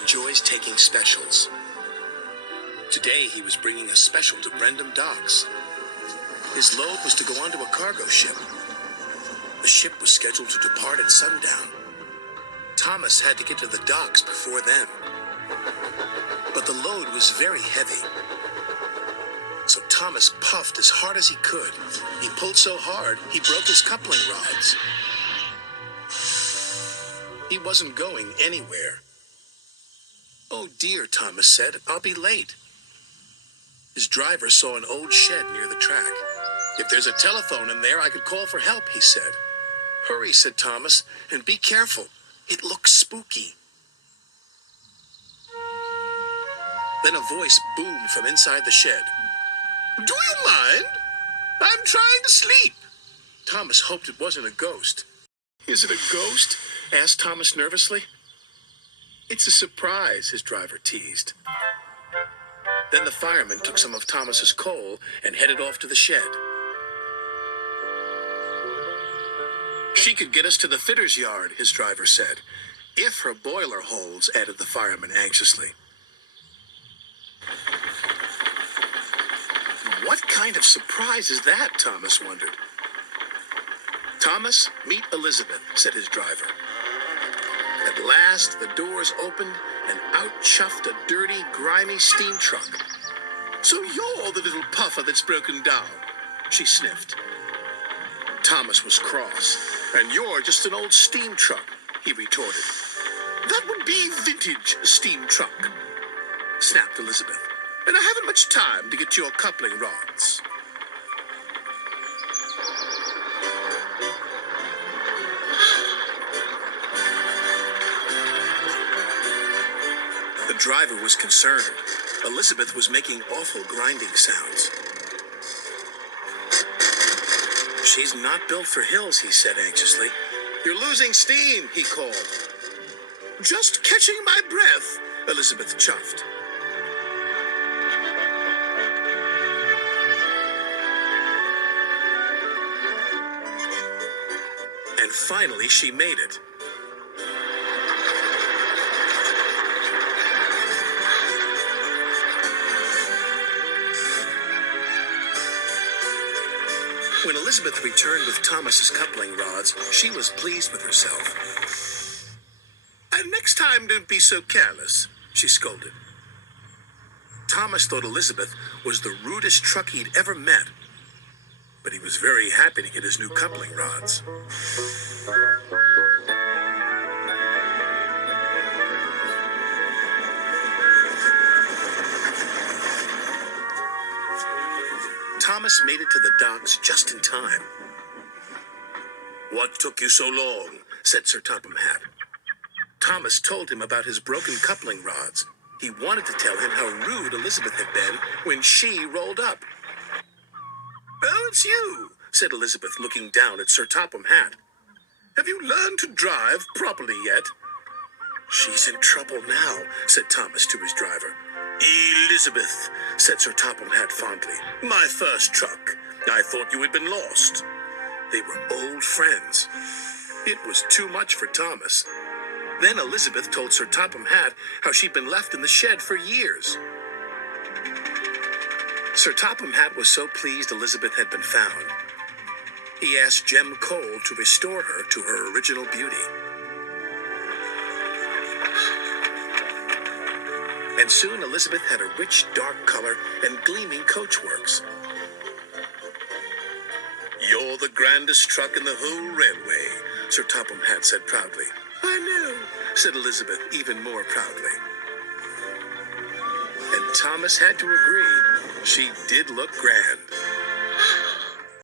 enjoys taking specials. Today he was bringing a special to Brendam Docks. His load was to go onto a cargo ship. The ship was scheduled to depart at sundown. Thomas had to get to the docks before then. But the load was very heavy. So Thomas puffed as hard as he could. He pulled so hard, he broke his coupling rods. He wasn't going anywhere. "Oh dear," Thomas said, "I'll be late." His driver saw an old shed near the track. "If there's a telephone in there, I could call for help," he said. "Hurry," said Thomas, "and be careful. It looks spooky." Then a voice boomed from inside the shed. "Do you mind? I'm trying to sleep." Thomas hoped it wasn't a ghost. "Is it a ghost?" asked Thomas nervously. "It's a surprise," his driver teased. Then the fireman took some of Thomas's coal and headed off to the shed. "She could get us to the fitter's yard," his driver said. "If her boiler holds," added the fireman anxiously. What kind of surprise is that? Thomas wondered. "Thomas, meet Elizabeth," said his driver. At last, the doors opened, and out chuffed a dirty, grimy steam truck. "So you're the little puffer that's broken down," she sniffed. Thomas was cross. "And you're just an old steam truck," he retorted. "That would be vintage steam truck," snapped Elizabeth. "And I haven't much time to get to your coupling rods." The driver was concerned. Elizabeth was making awful grinding sounds. "She's not built for hills," he said anxiously. "You're losing steam," he called. "Just catching my breath," Elizabeth chuffed. And finally she made it. When Elizabeth returned with Thomas's coupling rods, she was pleased with herself. "And next time, don't be so careless," she scolded. Thomas thought Elizabeth was the rudest truck he'd ever met, but he was very happy to get his new coupling rods. Thomas made it to the docks just in time. "What took you so long?" said Sir Topham Hatt. Thomas told him about his broken coupling rods. He wanted to tell him how rude Elizabeth had been when she rolled up. "Oh, it's you," said Elizabeth, looking down at Sir Topham Hatt. "Have you learned to drive properly yet?" "She's in trouble now," said Thomas to his driver. "Elizabeth," said Sir Topham Hatt fondly. "My first truck. I thought you had been lost." They were old friends. It was too much for Thomas. Then Elizabeth told Sir Topham Hatt how she'd been left in the shed for years. Sir Topham Hatt was so pleased Elizabeth had been found. He asked Jem Cole to restore her to her original beauty. And soon Elizabeth had a rich, dark color and gleaming coachworks. "You're the grandest truck in the whole railway," Sir Topham Hatt said proudly. "I know," said Elizabeth even more proudly. And Thomas had to agree. She did look grand.